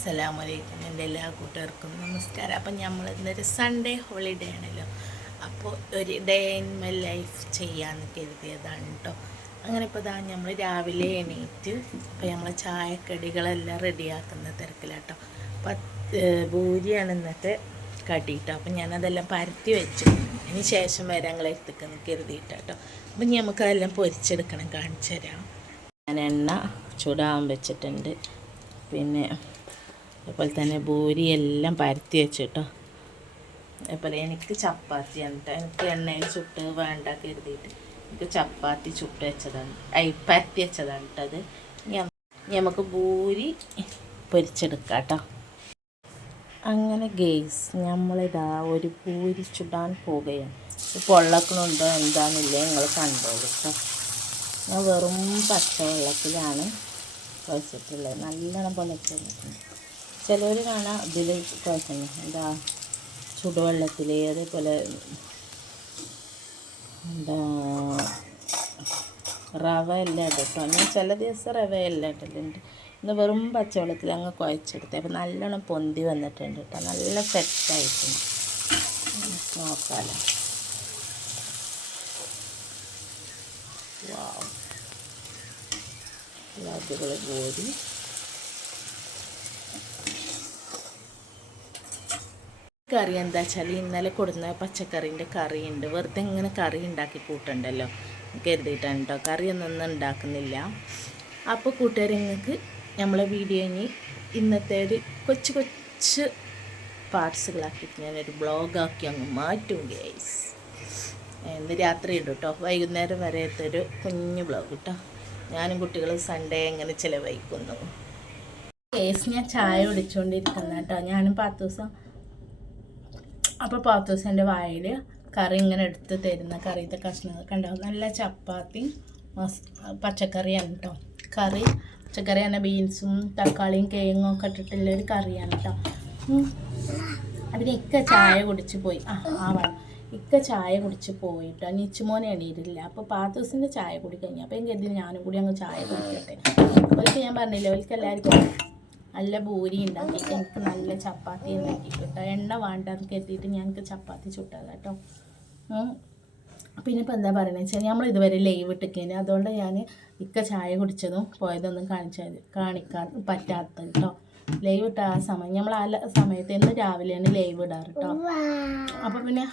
അസ്സലാമലൈക്കും. എന്റെ എല്ലാ കൂട്ടുകാർക്കും നമസ്കാരം. അപ്പം നമ്മൾ ഇന്നൊരു സൺഡേ ഹോളിഡേ ആണല്ലോ. അപ്പോൾ ഒരു ഡേ ഇൻ മൈ ലൈഫ് ചെയ്യാമെന്ന് കരുതിയതാണ് കേട്ടോ അങ്ങനെ ഇപ്പോൾ ഇതാ നമ്മൾ രാവിലെ എണീറ്റ് അപ്പോൾ നമ്മൾ ചായക്കടികളെല്ലാം റെഡിയാക്കുന്ന തിരക്കിലാട്ടോ. പത്ത് ഭൂരിയാണ് ഇന്നത്തെ കടി കേട്ടോ അപ്പം ഞാനതെല്ലാം പരത്തി വെച്ചു. അതിന് ശേഷം വരെ ഞങ്ങളെ എത്തിക്കുന്ന കരുതിയിട്ടാട്ടോ. അപ്പം ഇനി നമുക്കതെല്ലാം പൊരിച്ചെടുക്കണം. കാണിച്ചു തരാം. ഞാൻ എണ്ണ ചൂടാവാൻ വെച്ചിട്ടുണ്ട്. പിന്നെ അതുപോലെ തന്നെ ഭൂരി എല്ലാം പരത്തി വെച്ചിട്ടോ. അതുപോലെ എനിക്ക് ചപ്പാത്തി കേട്ടോ എനിക്ക് എണ്ണയിൽ ചുട്ട് വേണ്ട കരുതിയിട്ട് എനിക്ക് ചപ്പാത്തി ചുട്ട് വെച്ചതാണ്. ഐ പരത്തി വെച്ചതാണ് കേട്ടോ അത്. നമുക്ക് ഭൂരി പൊരിച്ചെടുക്കാം കേട്ടോ അങ്ങനെ ഗെയ്സ് നമ്മളിതാ ഒരു പൂരി ചുടാൻ പോവുകയാണ്. പൊള്ളക്കണുണ്ടോ എന്താണെന്നില്ല നിങ്ങൾ കണ്ടോളൂ കേട്ടോ ഞാൻ വെറും പച്ചവെള്ളത്തിലാണ് കുഴച്ചിട്ടുള്ളത് നല്ലോണം പൊള്ളച്ച് വന്നിട്ടുണ്ട് ചിലവർ കാണാം ഇതിൽ കുഴക്കുന്നു എന്താ ചുടുവെള്ളത്തിൽ അതേപോലെ എന്താ റവ എല്ലാം ഇട്ടോ ഞാൻ ചില ദിവസം റവ എല്ലാം ഇട്ടിട്ടുണ്ട്. ഇന്ന് വെറും പച്ചവെള്ളത്തിൽ അങ്ങ് കുഴച്ചെടുത്ത്. അപ്പോൾ നല്ലോണം പൊന്തി വന്നിട്ടുണ്ട് കേട്ടോ. നല്ല സെറ്റായിട്ടുണ്ട്. നോക്കാമല്ലോ വാ അടിപൊളി ഗോരി കറി എന്താ വെച്ചാൽ ഇന്നലെ കൊടുന്ന പച്ചക്കറീന്റെ കറിയുണ്ട്. വെറുതെ ഇങ്ങനെ കറി ഉണ്ടാക്കി കൂട്ടണ്ടല്ലോ. കരുതിയിട്ടാണ് കേട്ടോ കറിയൊന്നും ഉണ്ടാക്കുന്നില്ല. അപ്പോൾ കൂട്ടുകാർ നിങ്ങൾക്ക് നമ്മളെ വീഡിയോ ഇനി ഇന്നത്തെ ഒരു കൊച്ചു കൊച്ചു പാർട്സുകളാക്കിയിട്ട് ഞാനൊരു ബ്ലോഗാക്കി അങ്ങ് മാറ്റും ഗൈസ് ഇന്ന് രാത്രി ഇടും കേട്ടോ വൈകുന്നേരം ഒരു കുഞ്ഞു ബ്ലോഗ് കേട്ടോ ഞാനും കുട്ടികളും സൺഡേ എങ്ങനെ ചിലവഴിക്കുന്നു. കേസ് ഞാൻ ചായ കുടിച്ചുകൊണ്ടിരിക്കുന്ന കേട്ടോ ഞാനും പത്ത് ദിവസം അപ്പോൾ പാത്തോസിന്റെ വായിൽ കറി ഇങ്ങനെ എടുത്ത് തരുന്ന കറിയത്തെ കഷ്ണങ്ങൾ. ഉണ്ടാവും നല്ല ചപ്പാത്തി മസ് പച്ചക്കറിയാണ് കേട്ടോ കറി പച്ചക്കറി തന്നെ ബീൻസും തക്കാളിയും കേങ്ങും ഒക്കെ ഇട്ടിട്ടുള്ള ഒരു കറിയാണ് കേട്ടോ ഇക്ക ചായ കുടിച്ച് പോയി. ആ ആ വേണം ഇക്ക ചായ കുടിച്ച് പോയിട്ടോ നിച്ചുമോനെ എണീരില്ല അപ്പോൾ പാത്തൂസിന്റെ ചായ കുടി കഴിഞ്ഞു. അപ്പോൾ എനിക്ക് ഞാനും കൂടി അങ്ങ് ചായ കുടിക്കട്ടെ. അവർക്ക് ഞാൻ പറഞ്ഞില്ല അവർക്ക് എല്ലാവർക്കും നല്ല ബൂരി ഉണ്ടാക്കിയിട്ട് എനിക്ക് നല്ല ചപ്പാത്തി ഉണ്ടാക്കി കേട്ടോ എണ്ണ വേണ്ടെന്ന് കരുതിയിട്ട് ഞങ്ങൾക്ക് ചപ്പാത്തി ചുട്ടത് കേട്ടോ. പിന്നെ ഇപ്പം എന്താ പറയുന്നത് വെച്ചാൽ നമ്മൾ ഇതുവരെ ലൈവ് ഇട്ടിക്കേനെ അതുകൊണ്ട് ഞാൻ ഇക്ക ചായ കുടിച്ചതും പോയതൊന്നും കാണിച്ചത് കാണിക്കാൻ പറ്റാത്തത് കേട്ടോ. ലൈവ് ഇട്ട ആ സമയം നമ്മൾ ആ സമയത്ത് എന്ന് രാവിലെയാണ് ലൈവ് ഇടാറ് കേട്ടോ. അപ്പോൾ പിന്നെ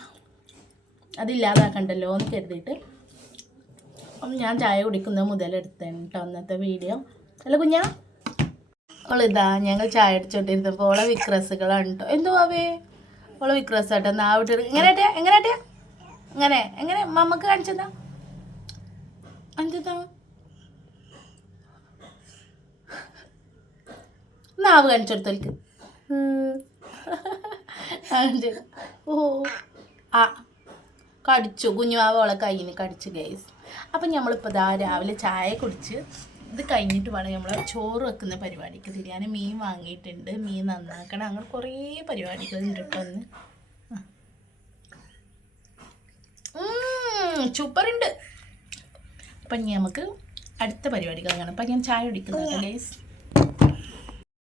അതില്ലാതാക്കണ്ടല്ലോ എന്ന് കരുതിയിട്ട് അപ്പം ഞാൻ ചായ കുടിക്കുന്നത് മുതലെടുത്തേട്ടോ അന്നത്തെ വീഡിയോ. അല്ല കുഞ്ഞാ? അവളിതാ ഞങ്ങൾ ചായ അടിച്ചോണ്ടിരുന്നപ്പോൾ ഓളെ വിക്രസുകളാണ് കേട്ടോ എന്തുവാവേ ഓളെ വിക്രസ് ആട്ടോ എങ്ങനെയാട്ടെ എങ്ങനെയാട്ടെ എങ്ങനെ എങ്ങനെ മമ്മക്ക് കാണിച്ചതാ അഞ്ചതാ നാവ് കാണിച്ചെടുത്തോൽക്ക് ഓ. ആ കടിച്ചു. കുഞ്ഞുമാവ് ഓളെ കയ്യിന് കടിച്ചു ഗൈസ് അപ്പം നമ്മളിപ്പോൾ ദാ രാവിലെ ചായ കുടിച്ച് ഇത് കഴിഞ്ഞിട്ട് വേണം നമ്മൾ ചോറ് വെക്കുന്ന പരിപാടിക്ക്. തിരിയാൻ മീൻ വാങ്ങിയിട്ടുണ്ട്. മീൻ നന്നാക്കണം. അങ്ങനെ കുറേ പരിപാടികളുണ്ട് കേട്ടോ ഒന്ന് സൂപ്പറുണ്ട് അപ്പം ഇനി നമുക്ക് അടുത്ത പരിപാടികൾ കാണാം. അപ്പം ഞാൻ ചായ കുടിക്കുന്നത് ഗൈസ്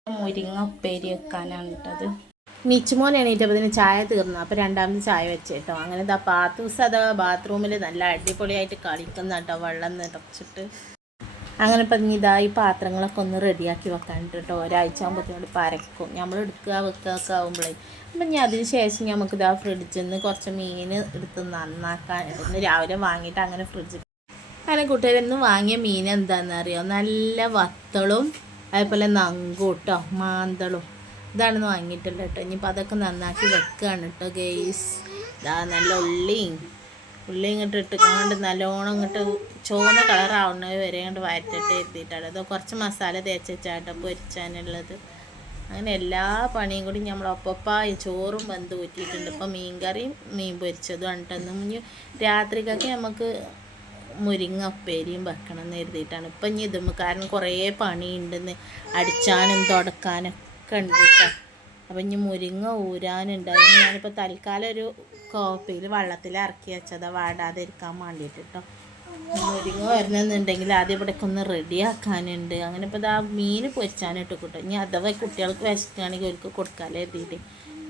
മുരിങ്ങ ഉപ്പേരി വെക്കാനാണ് കേട്ടത് മിച്ചുമോൻ എണീറ്റപ്പതിന് ചായ തീർന്നു. അപ്പോൾ രണ്ടാമത് ചായ വെച്ച് കേട്ടോ. അങ്ങനെ ഇതാ പാത്തൂസ് അഥവാ ബാത്റൂമിൽ നല്ല അടിപൊളിയായിട്ട് കളിക്കുന്ന കേട്ടോ വെള്ളം നിറച്ചിട്ട് അങ്ങനെ ഇപ്പം ഇതായി പാത്രങ്ങളൊക്കെ ഒന്ന് റെഡിയാക്കി വെക്കാനുണ്ട് കേട്ടോ. ഒരാഴ്ച ആകുമ്പോഴത്തേനോട് പരക്കും. നമ്മൾ എടുക്കുക വെക്കുക ഒക്കെ ആകുമ്പോഴേ അപ്പം ഞാൻ അതിന് ശേഷം നമുക്ക് ഇതാ ഫ്രിഡ്ജിൽ നിന്ന് കുറച്ച് മീൻ എടുത്ത് നന്നാക്കാൻ ഇന്ന് രാവിലെ വാങ്ങിയിട്ട് അങ്ങനെ ഫ്രിഡ്ജിൽ അങ്ങനെ കൂട്ടുകാരെന്ന് വാങ്ങിയ മീൻ എന്താണെന്ന് അറിയോ? നല്ല വത്തളും അതേപോലെ നങ്കൂട്ടോ മാന്തളും. ഇതാണെന്ന് വാങ്ങിയിട്ടുണ്ട് കേട്ടോ ഇനിയിപ്പോൾ അതൊക്കെ നന്നാക്കി വെക്കുകയാണ് കേട്ടോ ഗെയ്സ് ഇതാ നല്ല ഉള്ളിയും ഉള്ളി ഇങ്ങോട്ട് ഇട്ട് കൊണ്ട് നല്ലോണം ഇങ്ങോട്ട് ചുവന്ന കളറാവുന്നത് വരെ ഇങ്ങോട്ട് വരട്ടിട്ട് എത്തിയിട്ടാണ്. അത് കുറച്ച് മസാല തേച്ച് പൊരിച്ചാനുള്ളത്. അങ്ങനെ എല്ലാ പണിയും കൂടി നമ്മൾ ചോറും വെന്ത് ഊറ്റിയിട്ടുണ്ട്. ഇപ്പം മീൻ കറിയും മീൻ പൊരിച്ചതും ഉണ്ടെന്ന് ഇനി രാത്രിക്കൊക്കെ നമുക്ക് മുരിങ്ങ ഉപ്പേരിയും വെക്കണം എന്ന് കരുതിയിട്ടാണ്. ഇപ്പം ഇനി ഇതും കാരണം കുറേ പണിയുണ്ടെന്ന് അടിച്ചാനും തുടക്കാനൊക്കെ ഉണ്ട് കേട്ടോ. അപ്പം ഇനി മുരിങ്ങ ഊരാനുണ്ട് അതിന് ഞാനിപ്പോൾ തൽക്കാലം ഒരു കോപ്പിയിൽ വെള്ളത്തിൽ ഇറക്കി വെച്ചതാ. വാടാതിരിക്കാൻ വേണ്ടിയിട്ട് കേട്ടോ മുരിങ്ങ വരണമെന്നുണ്ടെങ്കിൽ ആദ്യം ഇവിടേക്ക് ഒന്ന് റെഡിയാക്കാനുണ്ട് അങ്ങനെ ഇപ്പോൾ ഇതാ മീൻ പൊരിച്ചാനിട്ട് കിട്ടും ഇനി അഥവാ കുട്ടികൾക്ക് വിശക്കുകയാണെങ്കിൽ അവർക്ക് കൊടുക്കാലേ എഴുതിയിട്ട്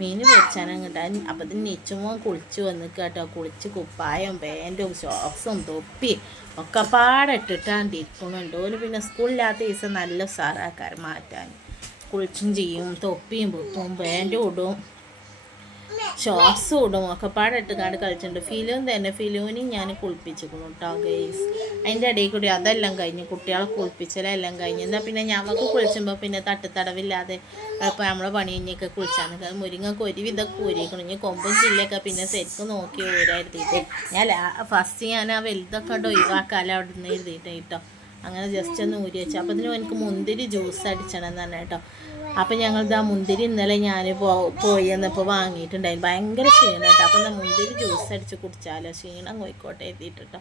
മീൻ പൊരിച്ചാനും കിട്ടാൻ അപ്പം ഇത് നെച്ചുമോ കുളിച്ച് വന്ന് കേട്ടോ കുളിച്ച് കുപ്പായം പാന്റും ഷോക്സും തൊപ്പി ഒക്കെ പാടെ ഇട്ടിട്ടാണ്ടിരിക്കുന്നുണ്ട് ഓന് പിന്നെ സ്കൂളില്ലാത്ത ദിവസം നല്ല ഉസാറാക്കാർ മാറ്റാൻ. കുളിച്ചും ചെയ്യും തൊപ്പിയും പൊപ്പും പാന്റും ഇടും ഷോർട്സും ഇടും ഒക്കെ പാടിട്ട് കാട് കാണ്ട് കളിച്ചിട്ടുണ്ട്. ഫിലോൻ തന്നെ ഫിലോനും ഞാൻ കുളിപ്പിച്ചിരിക്കുന്നു കേട്ടോ ഗേസ് അതിന്റെ ഇടയിൽ കൂടി അതെല്ലാം കഴിഞ്ഞ്. കുട്ടികളെ കുളിപ്പിച്ചലെല്ലാം കഴിഞ്ഞ്. എന്നാൽ പിന്നെ ഞമ്മക്ക് കുളിച്ചുമ്പോൾ പിന്നെ തട്ടുതടവില്ലാതെ ഇപ്പോൾ നമ്മളെ പണി കഴിഞ്ഞൊക്കെ കുളിച്ചാൽ നിൽക്കുക. മുരിങ്ങൊക്കെ ഒരുവിധം കൂരിക്കണം ഇനി കൊമ്പും ചില്ലൊക്കെ പിന്നെ ശരിക്കും നോക്കി ഊരായിരുത്തിയിട്ട് ഞാൻ ഫസ്റ്റ് ഞാൻ ആ വലുതൊക്കെ ഉണ്ട് ഒഴിവാക്കാലോ അവിടെ നിന്ന് എഴുതിയിട്ട് കേട്ടോ അങ്ങനെ ജസ്റ്റ് ഒന്ന് ഊരി വെച്ചു. അപ്പോൾ ഇതിന് എനിക്ക് മുന്തിരി ജ്യൂസ് അടിച്ചണം തന്നെ കേട്ടോ. അപ്പം ഞങ്ങളിത് ആ മുന്തിരി ഇന്നലെ ഞാൻ പോയി എന്നപ്പോൾ വാങ്ങിയിട്ടുണ്ടായിരുന്നു. ഭയങ്കര ക്ഷീണം കേട്ടോ. അപ്പം മുന്തിരി ജ്യൂസ് അടിച്ച് കുടിച്ചാലോ? ക്ഷീണം കോഴിക്കോട്ടെ എത്തിയിട്ടോ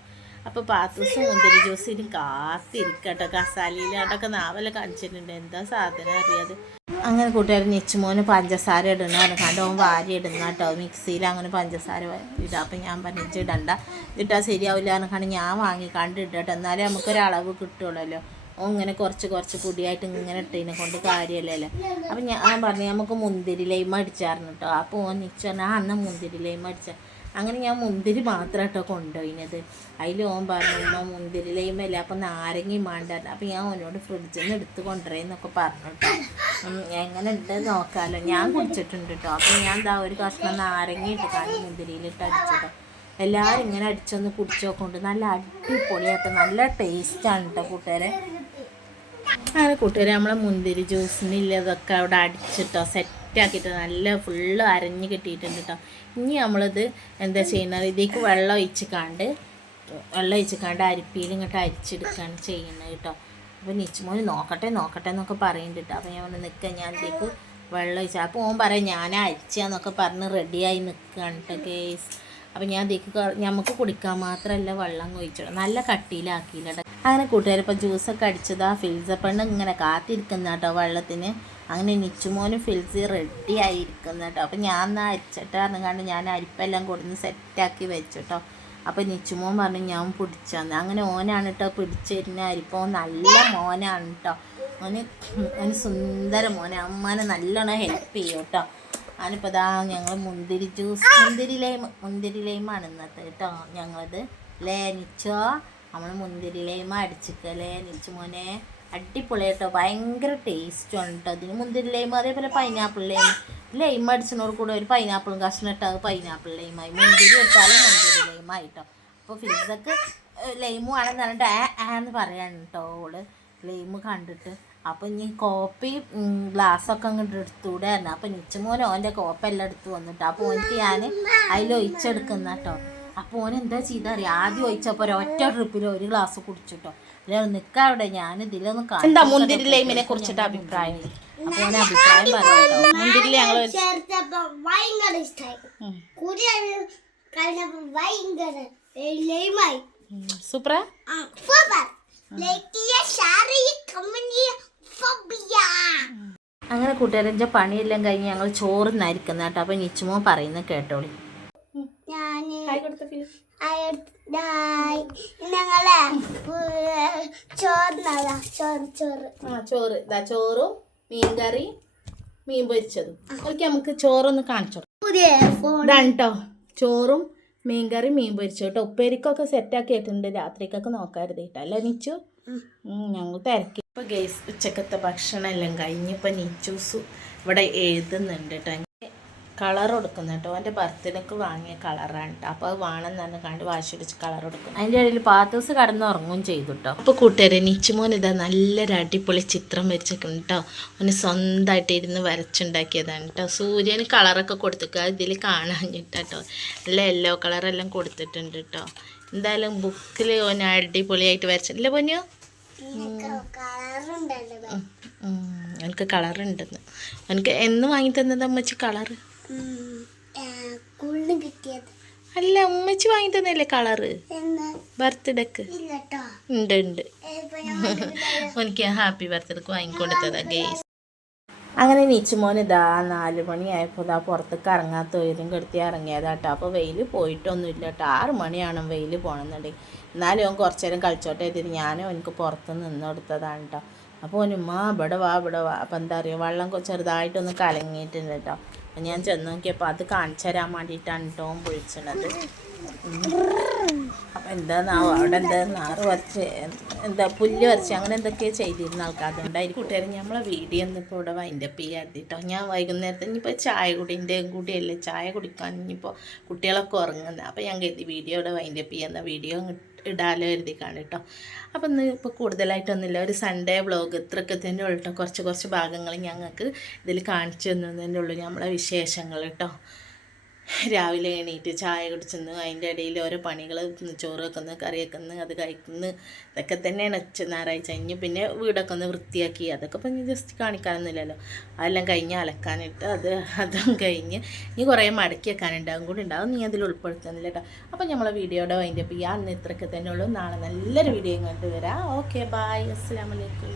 അപ്പോൾ പാത്തൂസ് മുന്തിരി ജ്യൂസ് ഇനി കാത്തിരിക്കട്ടോ. കസാലയിലാട്ടൊക്കെ നാവല കാണിച്ചിട്ടുണ്ട്. എന്താ സാധനം അറിയാതെ. അങ്ങനെ കൂട്ടുകാർ ഞെച്ചുമോന് പഞ്ചസാര ഇടണ കണ്ടോ വാരി ഇടുന്ന കേട്ടോ. മിക്സിയിൽ അങ്ങനെ പഞ്ചസാര ഇടാം. അപ്പം ഞാൻ പറഞ്ഞു ഇടണ്ട. ഇട്ടാൽ ശരിയാവില്ല എന്ന് ഞാൻ വാങ്ങി കണ്ട് ഇടട്ടെ എന്നാലേ നമുക്കൊരളവ് കിട്ടുള്ളല്ലോ. ഇങ്ങനെ കുറച്ച് കുറച്ച് പൊടിയായിട്ട് ഇങ്ങനെ ഇട്ടതിനെ കൊണ്ട് കാര്യമല്ലല്ലോ അപ്പം ഞാൻ പറഞ്ഞു നമുക്ക് മുന്തിരി ലൈമ അടിച്ചായിരുന്നു കേട്ടോ. അപ്പോൾ ഓൻ നിച്ചു പറഞ്ഞാൽ അന്ന് മുന്തിരി ലൈമ അടിച്ച. അങ്ങനെ ഞാൻ മുന്തിരി മാത്രം കൊണ്ടുപോയിനത്. അതിൽ ഓൻ പറഞ്ഞു ഉമ്മ മുന്തിരി ലൈമല്ല അപ്പം നാരങ്ങയും വേണ്ട അപ്പം ഞാൻ ഓനോട് ഫ്രിഡ്ജിൽ നിന്ന് എടുത്ത് കൊണ്ടുവരേന്നൊക്കെ പറഞ്ഞു എങ്ങനെ ഉണ്ട് നോക്കാമല്ലോ ഞാൻ കുടിച്ചിട്ടുണ്ട് കേട്ടോ അപ്പം ഞാൻ എന്താ ഒരു കഷ്ണം നാരങ്ങ ഇട്ട് കാണി മുന്തിരിയിലിട്ട് അടിച്ചിട്ടോ എല്ലാവരും ഇങ്ങനെ അടിച്ചൊന്ന് കുടിച്ചു നോക്കുന്നുണ്ട്. നല്ല അടിപൊളിയായിട്ട് നല്ല ടേസ്റ്റാണ് കേട്ടോ കൂട്ടുകാരെ. അങ്ങനെ കൂട്ടുകാരെ നമ്മളെ മുന്തിരി ജ്യൂസിനില്ലതൊക്കെ അവിടെ അടിച്ചിട്ടോ സെറ്റാക്കിയിട്ട് നല്ല ഫുള്ള് അരഞ്ഞ് കിട്ടിയിട്ടുണ്ട് കേട്ടോ ഇനി നമ്മളിത് എന്താ ചെയ്യുന്നത് ഇതിലേക്ക് വെള്ളം ഒഴിച്ച് കാണ്ട് വെള്ളം ഒഴിച്ച് കാണ്ട് അരിപ്പിയിൽ ഇങ്ങോട്ട് അരിച്ചെടുക്കുകയാണ് ചെയ്യുന്നത് കേട്ടോ അപ്പോൾ നിച്ചുമോന് നോക്കട്ടെ നോക്കട്ടെ എന്നൊക്കെ പറയുന്നുണ്ട് കേട്ടോ അപ്പോൾ ഞാൻ പറഞ്ഞു നിൽക്കാം ഞാൻ ഇതിലേക്ക് വെള്ളം ഒഴിച്ചാൽ അപ്പോൾ ഓൻ പറയാം ഞാൻ അരിച്ചാന്നൊക്കെ പറഞ്ഞ് റെഡിയായി നിൽക്കുകയാണ് കേട്ടോ കേസ് അപ്പോൾ ഞാൻ ഇതിലേക്ക് നമുക്ക് കുടിക്കാൻ മാത്രമല്ല വെള്ളം ഒഴിച്ചിടും നല്ല കട്ടിയിലാക്കിയില്ല ട്ടോ. അങ്ങനെ കൂട്ടുകാർ ഇപ്പം ജ്യൂസൊക്കെ അടിച്ചതാ ഫിൽസ പെണ്ണ് ഇങ്ങനെ കാത്തിരിക്കുന്ന കേട്ടോ വെള്ളത്തിന്. അങ്ങനെ നിച്ചുമോനും ഫിൽസി റെഡി ആയിരിക്കുന്ന കേട്ടോ. അപ്പം ഞാൻ എന്നാൽ അരിച്ചിട്ട് കണ്ട് ഞാൻ അരിപ്പെല്ലാം കൊടുന്ന് സെറ്റാക്കി വെച്ചു കേട്ടോ അപ്പം നിച്ചുമോൻ പറഞ്ഞു ഞാൻ പിടിച്ചാന്ന്. അങ്ങനെ ഓനാണ് കേട്ടോ പിടിച്ചിരുന്ന. അരിപ്പോൾ നല്ല മോനാണ് കേട്ടോ ഓന് ഓന് സുന്ദര മോനെ. അമ്മനെ നല്ലോണം ഹെൽപ്പ് ചെയ്യും കേട്ടോ അവനിപ്പോൾ ഇതാ ഞങ്ങൾ മുന്തിരി ജ്യൂസ് മുന്തിരി ലൈം മുന്തിരി ലൈമാണ് ഇന്നത്തെ കേട്ടോ ഞങ്ങളത്. ലേനിച്ചോ നമ്മൾ മുന്തിരിലേമ അടിച്ചിട്ടല്ലേ അടിച്ചിട്ട് ലേനിച്ചു മോനെ അടിപൊളി കേട്ടോ ഭയങ്കര ടേസ്റ്റുമാണ് കേട്ടോ അതിന് മുന്തിരിലേമ അതേപോലെ പൈനാപ്പിൾ ലൈമ ലൈമ അടിച്ചതിനോട് കൂടെ ഒരു പൈനാപ്പിളും കഷ്ണം ഇട്ടാൽ പൈനാപ്പിൾ ലൈമായി മുന്തിരി വെച്ചാലും മുന്തിരി ലൈമായി അപ്പോൾ ഫിസക്ക് ലൈമു ആണെന്ന് പറഞ്ഞിട്ട് ആ ആ എന്ന് പറയാണ് കേട്ടോ ഓൾ? ലൈമ് കണ്ടിട്ട്. അപ്പം ഇനി കോപ്പി ഗ്ലാസ്സൊക്കെ അങ്ങോട്ട് എടുത്തുകൂടായിരുന്നു അപ്പം നിച്ചമോൻ ഓന്റെ കോപ്പെല്ലാം എടുത്ത് വന്നിട്ട്. അപ്പോൾ ഓനിക്ക് ഞാൻ അതിൽ ഒഴിച്ചെടുക്കുന്ന കേട്ടോ അപ്പോൾ ഓൻ എന്താ ചെയ്തറിയാം ആദ്യം ഒഴിച്ചപ്പോൾ ഒരൊറ്റ ട്രിപ്പിൽ ഒരു ഗ്ലാസ് കുടിച്ചിട്ടോ. അല്ല നിൽക്കാവിടെ ഞാൻ ഇതിലൊന്നും എന്താ മുന്തിരി ലൈമിനെ കുറിച്ചിട്ട് അഭിപ്രായം? അപ്പോൾ ഓൻ പറയാം ഞങ്ങൾ ഭയങ്കര ഇഷ്ടമായി സൂപ്പർ. അങ്ങനെ കൂട്ടുകാരന്റെ പണിയെല്ലാം കഴിഞ്ഞ് ഞങ്ങൾ ചോറുന്നായിരിക്കുന്ന കേട്ടോ. അപ്പോൾ നിച്ചുമോ പറയുന്നത് കേട്ടോളി. ഞങ്ങളെ ചോറിനതാ ചോറ് ചോറ്. ആ ചോറ്. ഇതാ ചോറും മീൻകറി മീൻ പൊരിച്ചതും. ഓക്കെ നമുക്ക് ചോറൊന്ന് കാണിച്ചോ പുതിയ ഇതാണ് കേട്ടോ ചോറും മീൻ കറി മീൻ പൊരിച്ചു. കേട്ടോ ഉപ്പേരിക്കൊക്കെ സെറ്റാക്കിയിട്ടുണ്ട് രാത്രിക്കൊക്കെ നോക്കാരുത് കേട്ടോ അല്ലേ നീച്ചു? ഞങ്ങൾ തിരക്കി. ഇപ്പോൾ ഗേസ് ഉച്ചക്കത്തെ ഭക്ഷണം എല്ലാം കഴിഞ്ഞ് നിച്ചൂസ് ഇവിടെ എഴുതുന്നുണ്ട് കേട്ടോ കളർ കൊടുക്കുന്ന കേട്ടോ. എന്റെ ബർത്ത്ഡേക്ക് വാങ്ങിയ കളറാണ് കേട്ടോ. അപ്പോൾ അത് വേണമെന്ന് പറഞ്ഞ് കണ്ട് വാശി പിടിച്ച് കളർ കൊടുക്കും അതിന്റെ ഇടയിൽ പാത്തൂസ് കടന്നുറങ്ങുകയും ചെയ്തു കേട്ടോ. അപ്പോൾ കൂട്ടുകാരെ നിച്ചുമോൻ ഇതാ നല്ലൊരു അടിപൊളി ചിത്രം വരച്ചിട്ടുണ്ട് കേട്ടോ. അവന് സ്വന്തമായിട്ട് ഇരുന്ന് വരച്ചുണ്ടാക്കിയതാണ് കേട്ടോ. സൂര്യന് കളറൊക്കെ കൊടുത്തിക്കുക ഇതിൽ കാണാഞ്ഞിട്ട് കേട്ടോ. നല്ല യെല്ലോ കളറെല്ലാം കൊടുത്തിട്ടുണ്ട് കേട്ടോ. എന്തായാലും ബുക്കിൽ ഓൻ അടിപൊളിയായിട്ട് വരച്ചിട്ടില്ല പൊന്നു? എനിക്ക് കളറുണ്ടെന്ന്. എനിക്ക് എന്ന് വാങ്ങി തന്നത് അമ്മച്ചി കളറ്? കിട്ടിയത്. അല്ല ഉമ്മച്ചി വാങ്ങി തന്നല്ലേ കളറ് ബർത്ത്ഡേക്ക് ഇല്ലട്ടോ. ഉണ്ട് ഉണ്ട്. എനിക്ക് ഹാപ്പി ബർത്ത്ഡേക്ക് വാങ്ങിക്കൊടുത്തതാ ഗേസ് അങ്ങനെ നീച്ചുമോൻ ഇതാ നാല് മണിയായപ്പോൾ ഇതാ പുറത്തേക്ക് ഇറങ്ങാൻ തൊയിലും കെടുത്തി ഇറങ്ങിയതാട്ടോ. അപ്പോൾ വെയിൽ പോയിട്ടൊന്നുമില്ല കേട്ടോ ആറ് മണിയാണ് വെയിൽ പോകണമെന്നുണ്ടെങ്കിൽ എന്നാലും അവൻ കുറച്ച് നേരം കളിച്ചോട്ടെ എത്തിയിട്ട് ഞാനും എനിക്ക് പുറത്ത് നിന്ന് കൊടുത്തതാണ് കേട്ടോ അപ്പോൾ ഉമ്മ ഇവിടെ വാ ഇവിടെ വാ. അപ്പം എന്താ പറയുക വെള്ളം ചെറുതായിട്ടൊന്ന് കലങ്ങിയിട്ടുണ്ട് കേട്ടോ ഞാൻ ചെന്ന് നോക്കിയപ്പോൾ അത് കാണിച്ചു തരാൻ വേണ്ടിയിട്ടാണ് ടോം വിളിച്ചത്. അപ്പം എന്താന്നാവോ അവിടെ എന്താ നാറ് വരച്ച് എന്താ പുല്ല് വരച്ച് അങ്ങനെ എന്തൊക്കെയോ ചെയ്തിരുന്ന ആൾക്കാർ അതുകൊണ്ടായിരിക്കും കൂട്ടുകാർ നമ്മളെ വീഡിയോ ഒന്നിപ്പോൾ ഇവിടെ വൈൻഡപ്പ് ചെയ്യാതിട്ടോ. ഞാൻ വൈകുന്നേരത്തെ ഇനിയിപ്പോൾ ചായ കുടിന്റെയും കൂടിയല്ലേ ചായ കുടിക്കാൻ ഇനിയിപ്പോൾ കുട്ടികളൊക്കെ ഉറങ്ങുന്നത് അപ്പോൾ ഞാൻ കരുതി വീഡിയോ ഇവിടെ വൈൻഡപ്പ് ചെയ്യുന്ന വീഡിയോ ഇടാലോ എഴുതിക്കാണ് കേട്ടോ അപ്പം ഇന്ന് ഇപ്പോൾ കൂടുതലായിട്ടൊന്നുമില്ല. ഒരു സൺഡേ വ്ളോഗ് ഇത്രയൊക്കെ തന്നെ ഉള്ളു കേട്ടോ കുറച്ച് കുറച്ച് ഭാഗങ്ങൾ ഞങ്ങൾക്ക് ഇതിൽ കാണിച്ചു തന്നതിന്റെ ഉള്ളൂ നമ്മളെ വിശേഷങ്ങൾ കേട്ടോ രാവിലെ എണീറ്റ് ചായ കുടിച്ചെന്ന് അതിന്റെ ഇടയിൽ ഓരോ പണികൾ ചോറ് വെക്കുന്നു കറി വെക്കുന്നു അത് കഴിക്കുന്നു. ഇതൊക്കെ തന്നെയാണ് ഞായറാഴ്ച. കഴിഞ്ഞ് പിന്നെ വീടൊക്കെ ഒന്ന് വൃത്തിയാക്കി. അതൊക്കെ ഇപ്പം ജസ്റ്റ് കാണിക്കാനൊന്നുമില്ലല്ലോ. അതെല്ലാം കഴിഞ്ഞ് അലക്കാനിട്ട് അത് അതും കഴിഞ്ഞ് ഇനി കുറേ മടക്കി വെക്കാനുണ്ടാകും കൂടി ഉണ്ടാകും നീ അതിൽ ഉൾപ്പെടുത്തുന്നില്ല കേട്ടോ. അപ്പം നമ്മളെ വീഡിയോയുടെ അതിന്റെ ഈ അന്ന് ഇത്രയൊക്കെ തന്നെ ഉള്ളൂ. നാളെ നല്ലൊരു വീഡിയോ കണ്ടുവരാം ഓക്കെ ബായ് അസ്സാം വലൈക്കും